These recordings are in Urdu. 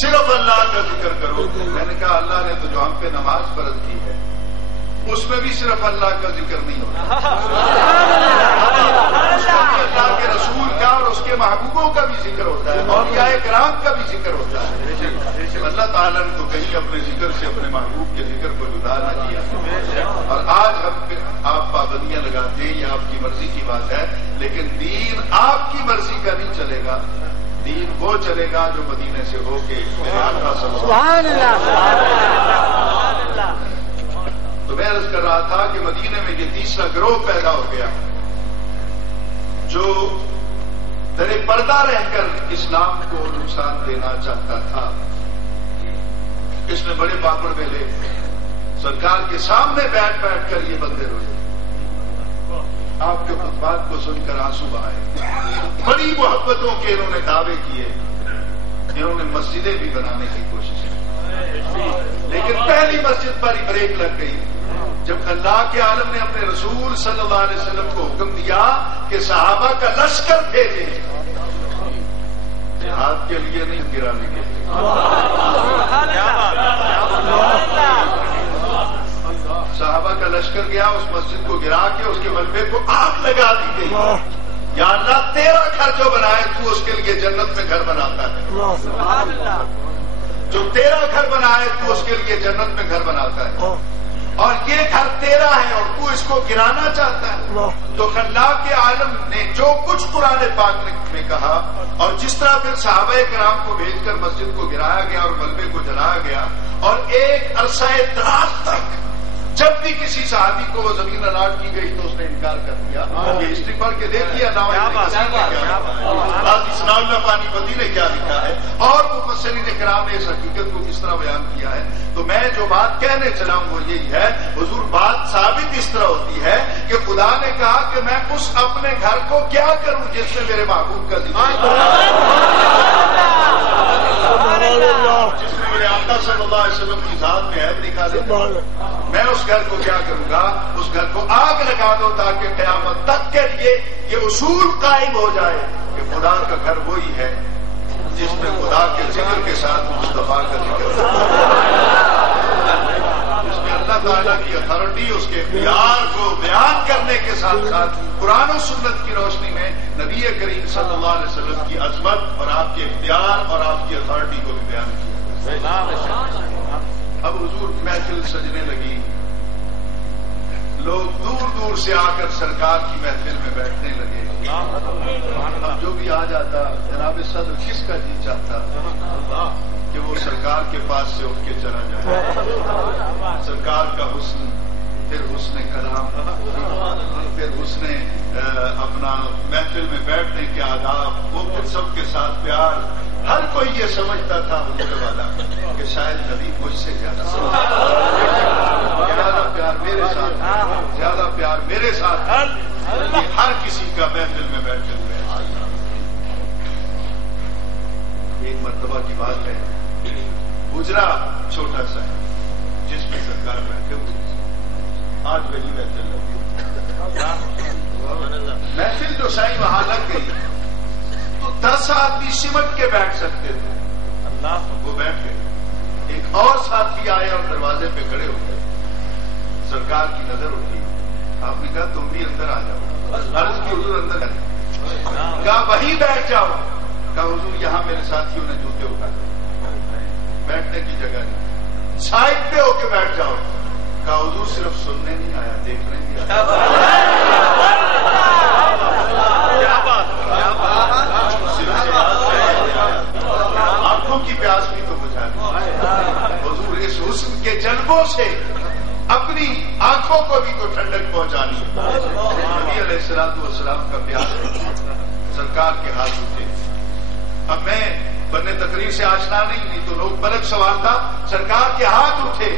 صرف اللہ کا ذکر کرو. میں نے کہا اللہ نے تو جو ہم پہ نماز فرض کی ہے اس میں بھی صرف اللہ کا ذکر نہیں ہوتا, اس میں بھی اللہ کے رسول کا اور اس کے محبوبوں کا بھی ذکر ہوتا ہے, اولیاء کرام کا بھی ذکر ہوتا ہے. اللہ تعالیٰ نے تو کہیں اپنے ذکر سے اپنے محبوب کے ذکر کو جدا نہ کیا, اور آج ہم آپ پابندیاں لگاتے ہیں, یہ آپ کی مرضی کی بات ہے, لیکن دین آپ کی مرضی کا نہیں چلے گا. دین وہ چلے گا جو مدینے سے ہو کے میرے آقا صلی اللہ علیہ وسلم. تو میں عرض کر رہا تھا کہ مدینے میں یہ تیسرا گروہ پیدا ہو گیا جو در پردہ رہ کر اسلام کو نقصان دینا چاہتا تھا. اس نے بڑے پاپڑ میلے سرکار کے سامنے بیٹھ بیٹھ کر یہ بندے روئے, آپ کے خطبات کو سن کر آنسو بہائے. بڑی محبتوں کے انہوں نے دعوے کیے, انہوں نے مسجدیں بھی بنانے کی کوشش کی, لیکن پہلی مسجد پر ہی بریک لگ گئی جب اللہ کے عالم نے اپنے رسول صلی اللہ علیہ وسلم کو حکم دیا کہ صحابہ کا لشکر بھیجے, جہاد کے لیے نہیں گرانے کے لیے. صحابہ کا لشکر گیا, اس مسجد کو گرا کے اس کے ملبے کو آگ لگا دی گئی. یا اللہ تیرا گھر جو بنائے تو اس کے لیے جنت میں گھر بناتا ہے, جو تیرا گھر بنائے تو اس کے لیے جنت میں گھر بناتا ہے, اور یہ گھر تیرا ہے اور تو اس کو گرانا چاہتا ہے. تو اللہ کے عالم نے جو کچھ قرآن پاک میں کہا اور جس طرح پھر صحابہ کرام کو بھیج کر مسجد کو گرایا گیا اور ملبے کو جلایا گیا, اور ایک عرصہ دراز تک جب بھی کسی صحابی کو وہ زمین الاٹ کی گئی تو اس نے انکار کر دیا. یہ ہسٹری پڑھ کے دیکھیے اللہ پانی پتی نے کیا لکھا ہے اور مفسرین کرام نے اس حقیقت کو کس طرح بیان کیا ہے. تو میں جو بات کہنے چلا ہوں وہ یہی ہے, حضور بات ثابت اس طرح ہوتی ہے کہ خدا نے کہا کہ میں اس اپنے گھر کو کیا کروں جس میں میرے محبوب کا ذکر, جس میں میرے آقا صلی اللہ علیہ وسلم کی ذات میں عیب نکالے. میں اس گھر کو کیا کروں گا, اس گھر کو آگ لگا دو تاکہ قیامت تک کے لیے یہ اصول قائم ہو جائے کہ خدا کا گھر وہی ہے جس میں خدا کے ذکر کے ساتھ مصطفیٰ کا ذکر, جس میں اللہ تعالیٰ کی اتھارٹی اس کے اختیار کو بیان کرنے کے ساتھ ساتھ قرآن و سنت کی روشنی میں نبی کریم صلی اللہ علیہ وسلم کی عظمت اور آپ کے اختیار اور آپ کی اتھارٹی کو بھی بیان کیا. اب حضور کی محفل سجنے لگی, لوگ دور دور سے آ کر سرکار کی محفل میں بیٹھنے لگے. اب جو بھی آ جاتا جناب صدر کس کا جی چاہتا کہ وہ سرکار کے پاس سے اٹھ کے چلا جائے. سرکار کا حسن, پھر حسن کلام, پھر حسن اپنا محفل میں بیٹھنے کے آداب, وہ پھر سب کے ساتھ پیار. ہر کوئی یہ سمجھتا تھا حضور والا کہ شاید نبی مجھ سے زیادہ پیار میرے ساتھ, زیادہ پیار میرے ساتھ. ہر کسی کا محفل میں بیٹھے ہوئے ایک مرتبہ کی بات ہے, گجرا چھوٹا سا ہے جس میں سرکار بیٹھے ہوئے. آج وہی محفل لگی, محفل جو سائی وہاں لگ گئی تو 10 آدمی سمٹ کے بیٹھ سکتے تھے. وہ بیٹھ گئے. ایک اور ساتھی آئے اور دروازے پہ کھڑے ہو گئے. سرکار کی نظر اٹھی, آپ نے کہا تم بھی اندر آ جاؤ. عرض کی حضور اندر آئے, کہا وہیں بیٹھ جاؤ. کہا حضور یہاں میرے ساتھیوں نے جوتے اٹھا بیٹھنے کی جگہ نہیں, سائڈ پہ ہو کے بیٹھ جاؤ. کہا حضور صرف سننے نہیں آیا, دیکھنے نہیں آیا. آنکھوں کی پیاس بھی تو بجھا دی. حضور اس حسن کے جلبوں سے اپنی آنکھوں کو بھی تو ٹھنڈک پہنچانی. نبی علیہ الصلوۃ والسلام کا پیار سرکار کے ہاتھ اٹھے. اب میں بننے تقریر سے آشنا نہیں تو لوگ پلک سوار تھا, سرکار کے ہاتھ اٹھے.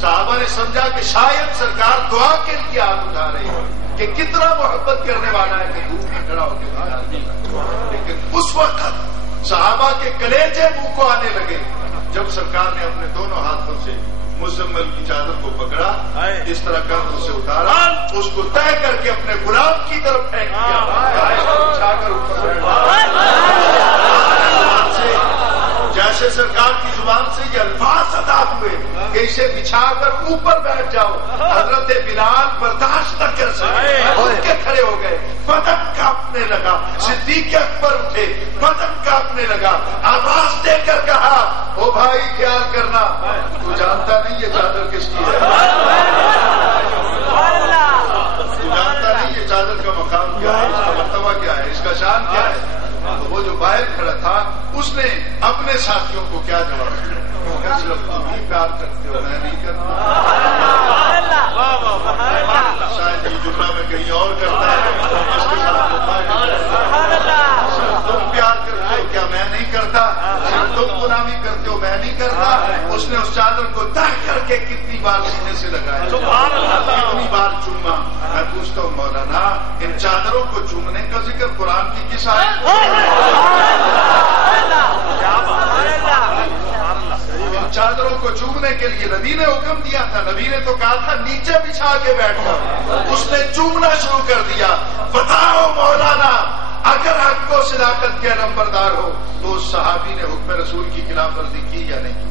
صحابہ نے سمجھا کہ شاید سرکار دعا کے لیے ہاتھ اٹھا رہے ہیں کہ کتنا محبت کرنے والا ہے کہ دھوپ میں کھڑا ہو کے. لیکن اس وقت صحابہ کے کلیجے منہ کو آنے لگے جب سرکار نے اپنے دونوں ہاتھوں سے مزمل کی چادر کو پکڑا, اس طرح کندھوں سے اتارا, اس کو طے کر کے اپنے غلام کی طرف پھینک دیا, اٹھا کر اوپر جیسے سرکار کی زبان سے یہ الفاظ ادا ہوئے کہ اسے بچھا کر اوپر بیٹھ جاؤ، حضرت بلال برداشت نہ کر سکے، اٹھ کے کھڑے ہو گئے، بدن کانپنے لگا، صدیق اکبر اٹھے، بدن کانپنے لگا، آواز دے کر کہا او بھائی خیال کرنا، تو جانتا نہیں یہ چادر کس کی ہے، تو جانتا نہیں یہ چادر کا مقام کیا ہے، اس کا مرتبہ کیا ہے، اس کا شان کیا ہے۔ تو وہ جو باہر کھڑا تھا اس نے اپنے ساتھیوں کو کیا جواب دیا، صرف تم ہی پیار کرتے ہو، میں نہیں کرتا، شاید یہ جملہ میں کہیں اور کرتا ہے، اس کے ساتھ ہوتا ہے، صرف تم پیار کرتے ہو کیا میں نہیں کرتا، صرف تم غلامی کرتے ہو میں نہیں کرتا۔ اس نے اس چادر کو تہ کر کے کتنی بار سینے سے لگایا، کتنی بار چوما۔ میں پوچھتا ہوں مولانا، ان چادروں کو چومنے کا ذکر قرآن کی کس آیت ان چادروں کو چومنے کے لیے نبی نے حکم دیا تھا، نبی نے تو کہا تھا نیچے بچھا کے بیٹھ کر، اس نے چومنا شروع کر دیا۔ بتاؤ مولانا، اگر حق کو صداقت کے نمبردار ہو تو اس صحابی نے حکم رسول کی خلاف ورزی کی یا نہیں کی؟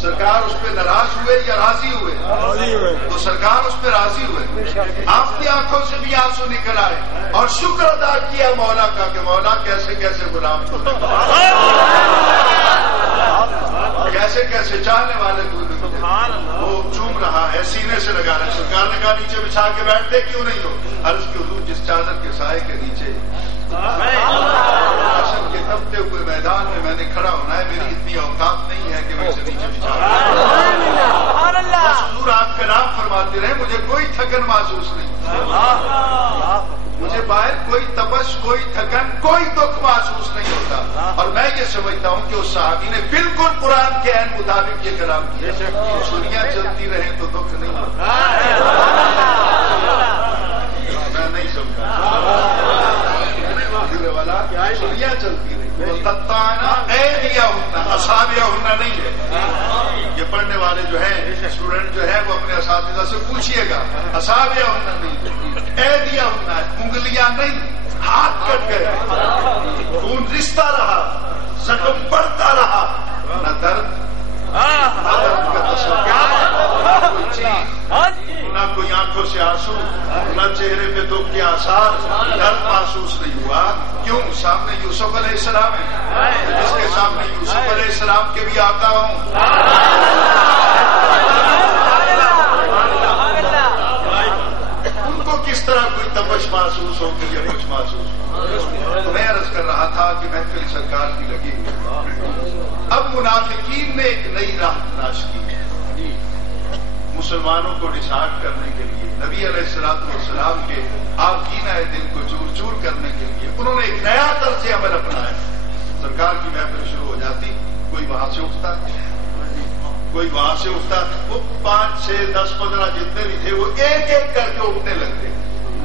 سرکار اس پہ ناراض ہوئے یا راضی ہوئے؟ تو سرکار اس پہ راضی ہوئے، آپ کی آنکھوں سے بھی آنسو نکل آئے اور شکر ادا کیا مولا کا کہ مولا کیسے کیسے غلام کو کیسے کیسے چاہنے والے کو وہ چوم رہا ہے، سینے سے لگا رہا ہے۔ سرکار نے کہا نیچے بچھا کے بیٹھتے کیوں نہیں ہو؟ عرض کی حضور جس چادر کے سائے کے نیچے حشر کے تپتے ہوئے میدان میں نے کھڑا ہونا ہے، میری اتنی اوقات نہیں ہے کہ میں اسے نیچے بچھا بس حضور آپ کا نام فرماتے رہے، مجھے کوئی تھکن محسوس نہیں، مجھے باہر کوئی تپش، کوئی تھکن، کوئی دکھ محسوس نہیں ہوتا۔ اور میں یہ سمجھتا ہوں کہ اس صحابی نے بالکل قرآن کے عین مطابق یہ کلام کیا، سنیاں چلتی رہیں تو دکھ نہیں ہوتا۔ میں نہیں سمجھا والا سنیاں چلتی رہی، تتانا اے دیا ہونا اصابیہ ہونا نہیں ہے۔ یہ پڑھنے والے جو ہیں اسٹوڈنٹ جو ہے وہ اپنے اساتذہ سے پوچھئے گا، اصابیہ ہونا نہیں، اے دیا ہونا ہے، انگلیاں نہیں، ہاتھ کٹ گئے، خون رشتہ رہا، زخم بڑھتا رہا، نہ درد نہ درد کا تصور، کوئی چیز، نہ کوئی آنکھوں سے آنسو، نہ چہرے پہ دکھ کے آثار، درد محسوس نہیں ہوا۔ کیوں؟ سامنے یوسف علیہ السلام ہے، جس کے سامنے یوسف علیہ السلام کے بھی آقا ہوں۔ ان کو کس طرح کوئی تپش محسوس ہو یا کچھ محسوس ہو؟ تو میں عرض کر رہا تھا کہ محفل سرکار کی لگی ہوئی، اب منافقین نے ایک نئی راہ تلاش کی ہے مسلمانوں کو ڈسارٹ کرنے کے لیے، نبی علیہ السلام کے آبگینہ دل کو چور چور کرنے کے لیے انہوں نے ایک نیا طرز عمل اپنایا۔ سرکار کی محفل شروع ہو جاتی، کوئی وہاں سے اٹھتا، کوئی وہاں سے اٹھتا، وہ 5 6 10 15 جتنے بھی تھے وہ ایک ایک کر کے اٹھنے لگتے۔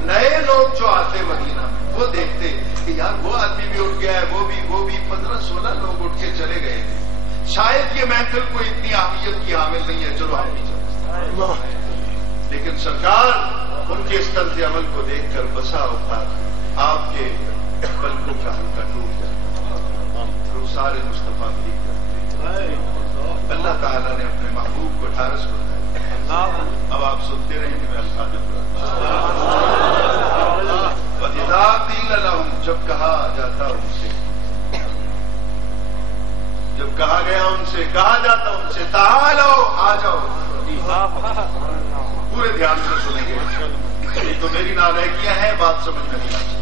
نئے لوگ جو آتے مدینہ وہ دیکھتے کہ یار وہ آدمی بھی اٹھ گیا ہے، وہ بھی 15 16 لوگ اٹھ کے چلے گئے تھے، شاید یہ محفل کوئی اتنی اہمیت کی حامل نہیں ہے، چلو ہم بھی چلتے۔ لیکن سرکار ان کے اس طرز عمل کو دیکھ کر بسا اوقات آپ کے پلکوں کا ہلکا ٹوٹ جاتا، رخسار مصطفیٰ کی اللہ تعالیٰ نے اپنے محبوب کو ٹھارس بنایا۔ اب آپ سنتے رہیں کہ میں الفاظ جب کہا جاتا ان سے، جب کہا گیا ان سے، کہا جاتا ان سے تعالو آ جاؤ، پورے دھیان سے سنیں گے، تو میری نالائکیاں ہیں، بات سمجھ میں نہیں آتی۔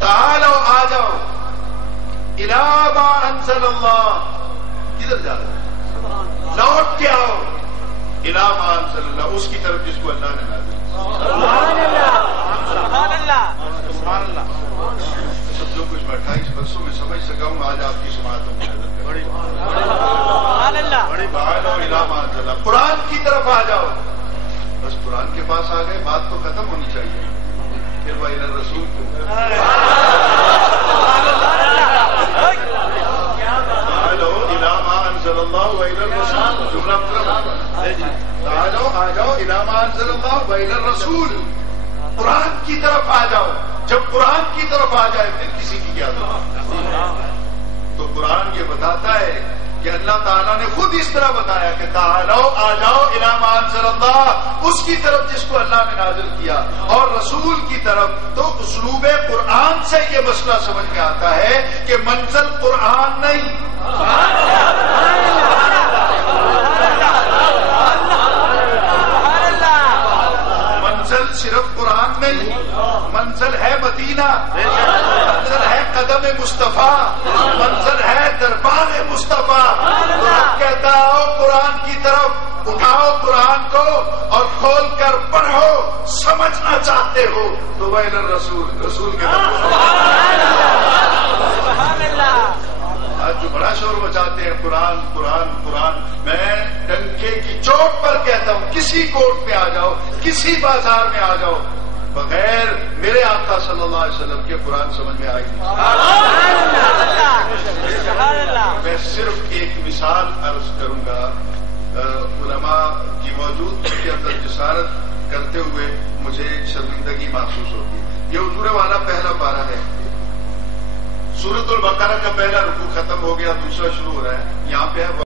تعالو آ جاؤ الی ما انزل اللہ، کدھر جا رہے؟ لوٹ کے آؤ الی ما انزل اللہ، اس کی طرف جس کو اللہ نے نازل کیا۔ سبحان اللہ سبحان اللہ۔ سب جو کچھ میں 28 برسوں میں سمجھ سکا ہوں آج آپ کی سماعتوں کی نظر قرآن کی طرف آ جاؤ، بس قرآن کے پاس آ گئے، بات تو ختم ہونی چاہیے، پھر وہ رسول کو جملہ آ جاؤ انعام رسول، قرآن کی طرف آ جاؤ۔ جب قرآن کی طرف آ جائے پھر کسی کی کیا ضرورت؟ بتاتا ہے کہ اللہ تعالیٰ نے خود اس طرح بتایا کہ تعالو آ جاؤ الی ما انزل اللہ، اس کی طرف جس کو اللہ نے نازل کیا، اور رسول کی طرف، تو اسلوب قرآن سے یہ مسئلہ سمجھ میں آتا ہے کہ منزل قرآن نہیں، منزل صرف قرآن نہیں، منزل ہے مدینہ، منزل ہے قدم مصطفیٰ، منزل ہے دربار مصطفیٰ۔ تو رب کہتا ہو قرآن کی طرف اٹھاؤ قرآن کو اور کھول کر پڑھو، سمجھنا چاہتے ہو تو ویل الرسول، رسول کے طرف۔ آج جو بڑا شور مچاتے ہیں قرآن قرآن قرآن، میں ڈنکے کی چوٹ پر کہتا ہوں کسی کوٹ میں آ جاؤ، کسی بازار میں آ جاؤ، بغیر میرے آقا صلی اللہ علیہ وسلم کے قرآن سمجھ میں آئے گی۔ میں صرف ایک مثال عرض کروں گا، علماء کی موجودگی کے اندر جسارت کرتے ہوئے مجھے شرمندگی محسوس ہوتی ہے۔ یہ حضور والا پہلا پارہ ہے، سورۃ البقرہ کا پہلا رکوع ختم ہو گیا، دوسرا شروع ہو رہا ہے، یہاں پہ ہے